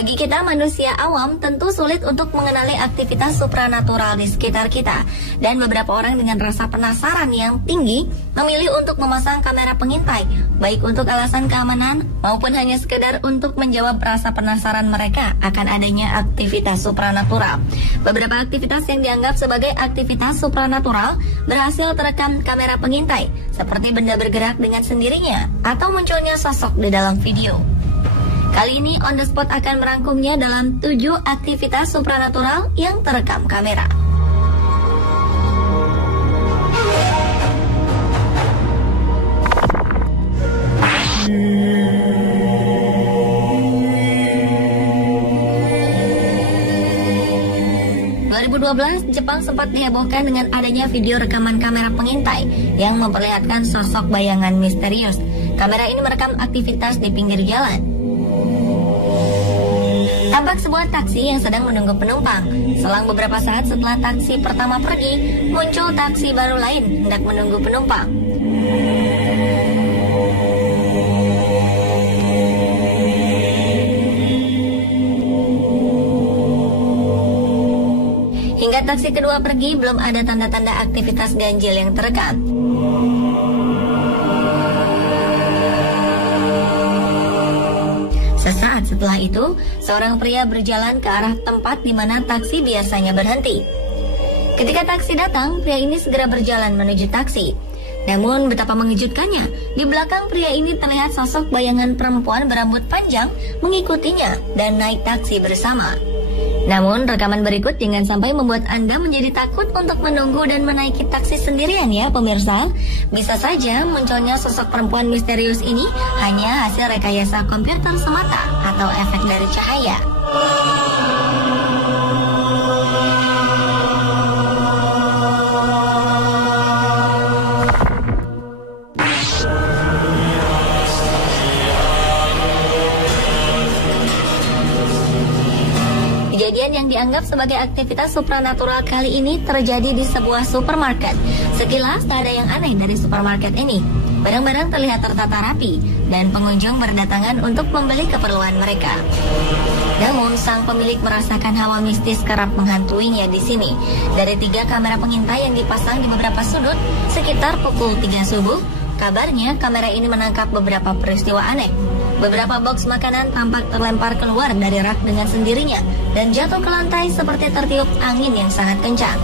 Bagi kita manusia awam tentu sulit untuk mengenali aktivitas supranatural di sekitar kita. Dan beberapa orang dengan rasa penasaran yang tinggi memilih untuk memasang kamera pengintai, baik untuk alasan keamanan maupun hanya sekedar untuk menjawab rasa penasaran mereka akan adanya aktivitas supranatural. Beberapa aktivitas yang dianggap sebagai aktivitas supranatural berhasil terekam kamera pengintai, seperti benda bergerak dengan sendirinya atau munculnya sosok di dalam video. Kali ini On The Spot akan merangkumnya dalam 7 aktivitas supranatural yang terekam kamera. Jepang sempat dihebohkan dengan adanya video rekaman kamera pengintai yang memperlihatkan sosok bayangan misterius. Kamera ini merekam aktivitas di pinggir jalan. Tampak sebuah taksi yang sedang menunggu penumpang. Selang beberapa saat setelah taksi pertama pergi, muncul taksi baru lain hendak menunggu penumpang. Hingga taksi kedua pergi, belum ada tanda-tanda aktivitas ganjil yang terekam. Sesaat setelah itu, seorang pria berjalan ke arah tempat di mana taksi biasanya berhenti. Ketika taksi datang, pria ini segera berjalan menuju taksi. Namun betapa mengejutkannya, di belakang pria ini terlihat sosok bayangan perempuan berambut panjang mengikutinya dan naik taksi bersama. Namun rekaman berikut jangan sampai membuat Anda menjadi takut untuk menunggu dan menaiki taksi sendirian ya pemirsa. Bisa saja munculnya sosok perempuan misterius ini hanya hasil rekayasa komputer semata atau efek dari cahaya. Kejadian yang dianggap sebagai aktivitas supranatural kali ini terjadi di sebuah supermarket. Sekilas tak ada yang aneh dari supermarket ini. Barang-barang terlihat tertata rapi dan pengunjung berdatangan untuk membeli keperluan mereka. Namun sang pemilik merasakan hawa mistis kerap menghantuinya di sini. Dari 3 kamera pengintai yang dipasang di beberapa sudut sekitar pukul 3 subuh, kabarnya kamera ini menangkap beberapa peristiwa aneh. Beberapa box makanan tampak terlempar keluar dari rak dengan sendirinya dan jatuh ke lantai seperti tertiup angin yang sangat kencang.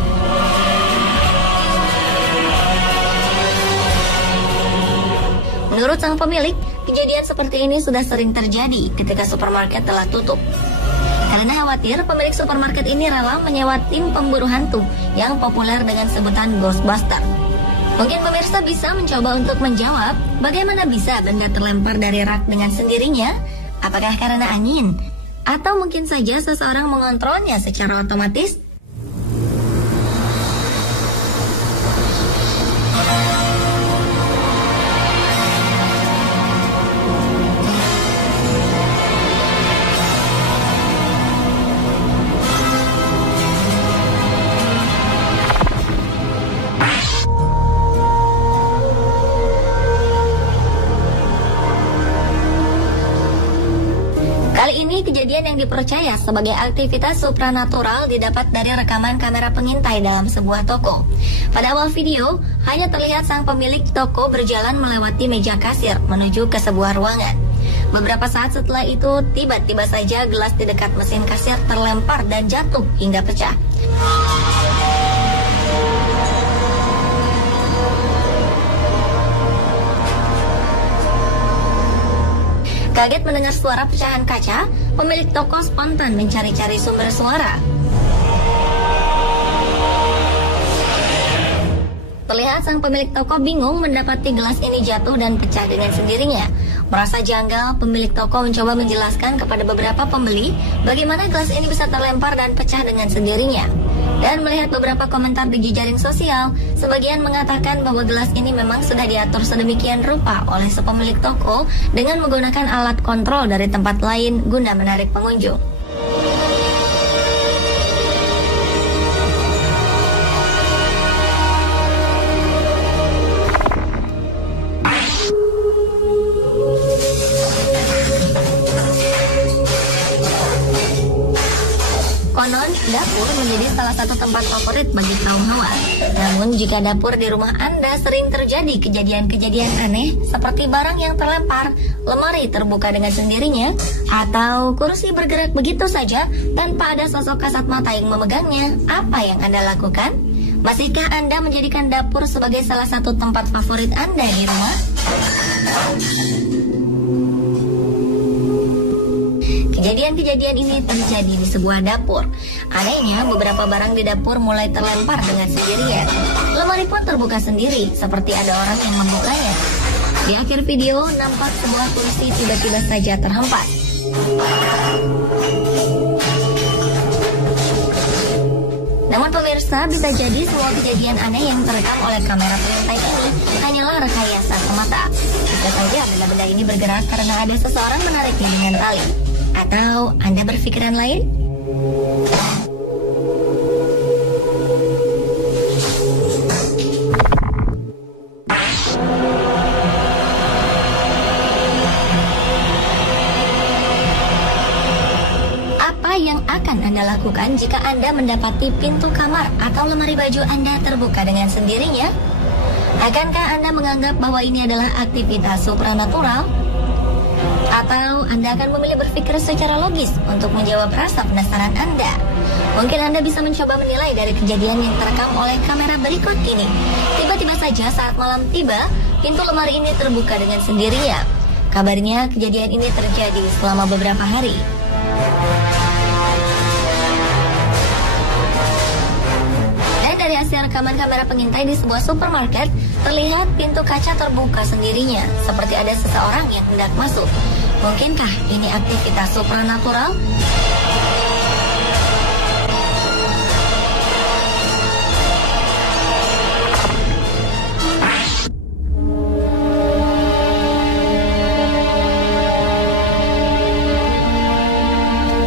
Menurut sang pemilik, kejadian seperti ini sudah sering terjadi ketika supermarket telah tutup. Karena khawatir, pemilik supermarket ini rela menyewa tim pemburu hantu yang populer dengan sebutan Ghostbuster. Mungkin pemirsa bisa mencoba untuk menjawab bagaimana bisa benda terlempar dari rak dengan sendirinya? Apakah karena angin? Atau mungkin saja seseorang mengontrolnya secara otomatis? Kali ini kejadian yang dipercaya sebagai aktivitas supranatural didapat dari rekaman kamera pengintai dalam sebuah toko. Pada awal video, hanya terlihat sang pemilik toko berjalan melewati meja kasir menuju ke sebuah ruangan. Beberapa saat setelah itu, tiba-tiba saja gelas di dekat mesin kasir terlempar dan jatuh hingga pecah. Kaget mendengar suara pecahan kaca, pemilik toko spontan mencari-cari sumber suara. Terlihat sang pemilik toko bingung mendapati gelas ini jatuh dan pecah dengan sendirinya. Merasa janggal, pemilik toko mencoba menjelaskan kepada beberapa pembeli bagaimana gelas ini bisa terlempar dan pecah dengan sendirinya. Dan melihat beberapa komentar di jejaring sosial, sebagian mengatakan bahwa gelas ini memang sudah diatur sedemikian rupa oleh si pemilik toko dengan menggunakan alat kontrol dari tempat lain guna menarik pengunjung. tempat favorit bagi kaum hawa. Namun jika dapur di rumah Anda sering terjadi kejadian-kejadian aneh seperti barang yang terlempar, lemari terbuka dengan sendirinya, atau kursi bergerak begitu saja tanpa ada sosok kasat mata yang memegangnya, apa yang Anda lakukan? Masihkah Anda menjadikan dapur sebagai salah satu tempat favorit Anda di rumah? Kejadian-kejadian ini terjadi di sebuah dapur. Anehnya, beberapa barang di dapur mulai terlempar dengan sendirian. Lemari pun terbuka sendiri, seperti ada orang yang membukanya. Di akhir video, nampak sebuah kursi tiba-tiba saja terhempas. Namun pemirsa, bisa jadi semua kejadian aneh yang terekam oleh kamera pengintai ini hanyalah rekayasa semata. Bisa saja benda-benda ini bergerak karena ada seseorang menariknya dengan tali. Atau Anda berpikiran lain? Apa yang akan Anda lakukan jika Anda mendapati pintu kamar atau lemari baju Anda terbuka dengan sendirinya? Akankah Anda menganggap bahwa ini adalah aktivitas supranatural? Atau Anda akan memilih berpikir secara logis untuk menjawab rasa penasaran Anda? Mungkin Anda bisa mencoba menilai dari kejadian yang terekam oleh kamera berikut ini. Tiba-tiba saja saat malam tiba, pintu lemari ini terbuka dengan sendirinya. Kabarnya kejadian ini terjadi selama beberapa hari. Dari hasil rekaman kamera pengintai di sebuah supermarket, terlihat pintu kaca terbuka sendirinya, seperti ada seseorang yang hendak masuk. Mungkinkah ini aktivitas supranatural?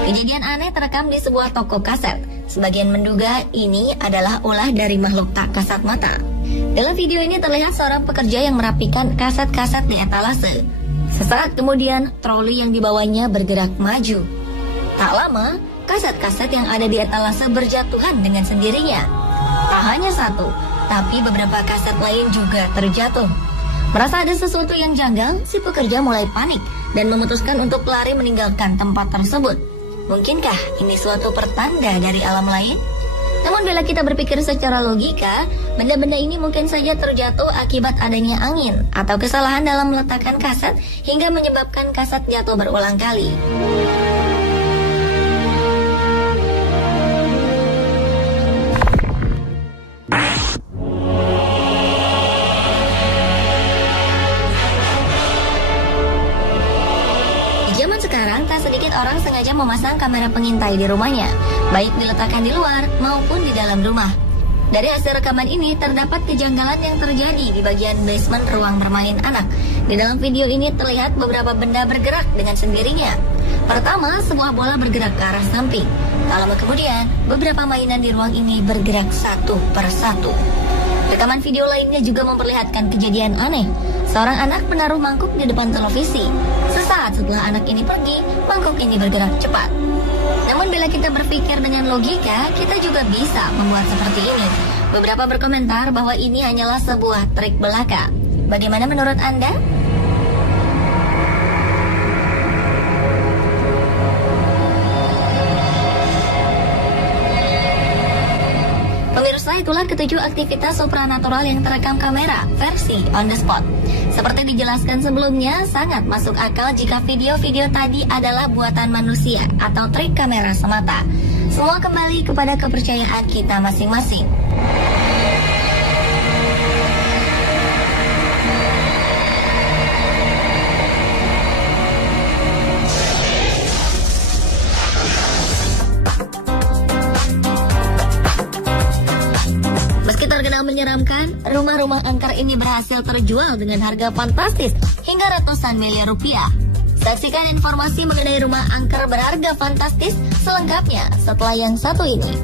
Kejadian aneh terekam di sebuah toko kaset. Sebagian menduga ini adalah ulah dari makhluk tak kasat mata. Dalam video ini terlihat seorang pekerja yang merapikan kaset-kaset di etalase. Sesaat kemudian, troli yang dibawanya bergerak maju. Tak lama, kaset-kaset yang ada di etalase berjatuhan dengan sendirinya. Tak hanya satu, tapi beberapa kaset lain juga terjatuh. Merasa ada sesuatu yang janggal, si pekerja mulai panik dan memutuskan untuk lari meninggalkan tempat tersebut. Mungkinkah ini suatu pertanda dari alam lain? Namun bila kita berpikir secara logika, benda-benda ini mungkin saja terjatuh akibat adanya angin atau kesalahan dalam meletakkan kaset hingga menyebabkan kaset jatuh berulang kali. Sekarang tak sedikit orang sengaja memasang kamera pengintai di rumahnya, baik diletakkan di luar maupun di dalam rumah. Dari hasil rekaman ini terdapat kejanggalan yang terjadi di bagian basement ruang bermain anak. Di dalam video ini terlihat beberapa benda bergerak dengan sendirinya. Pertama, sebuah bola bergerak ke arah samping. Tak lama kemudian, beberapa mainan di ruang ini bergerak satu per satu. Rekaman video lainnya juga memperlihatkan kejadian aneh. Seorang anak menaruh mangkuk di depan televisi. Sesaat setelah anak ini pergi, mangkuk ini bergerak cepat. Namun bila kita berpikir dengan logika, kita juga bisa membuat seperti ini. Beberapa berkomentar bahwa ini hanyalah sebuah trik belaka. Bagaimana menurut Anda? Pemirsa, itulah ketujuh aktivitas supranatural yang terekam kamera versi on the spot. Seperti dijelaskan sebelumnya, sangat masuk akal jika video-video tadi adalah buatan manusia atau trik kamera semata. Semua kembali kepada kepercayaan kita masing-masing. Terkenal menyeramkan, rumah-rumah angker ini berhasil terjual dengan harga fantastis hingga ratusan miliar rupiah. Saksikan informasi mengenai rumah angker berharga fantastis selengkapnya setelah yang satu ini.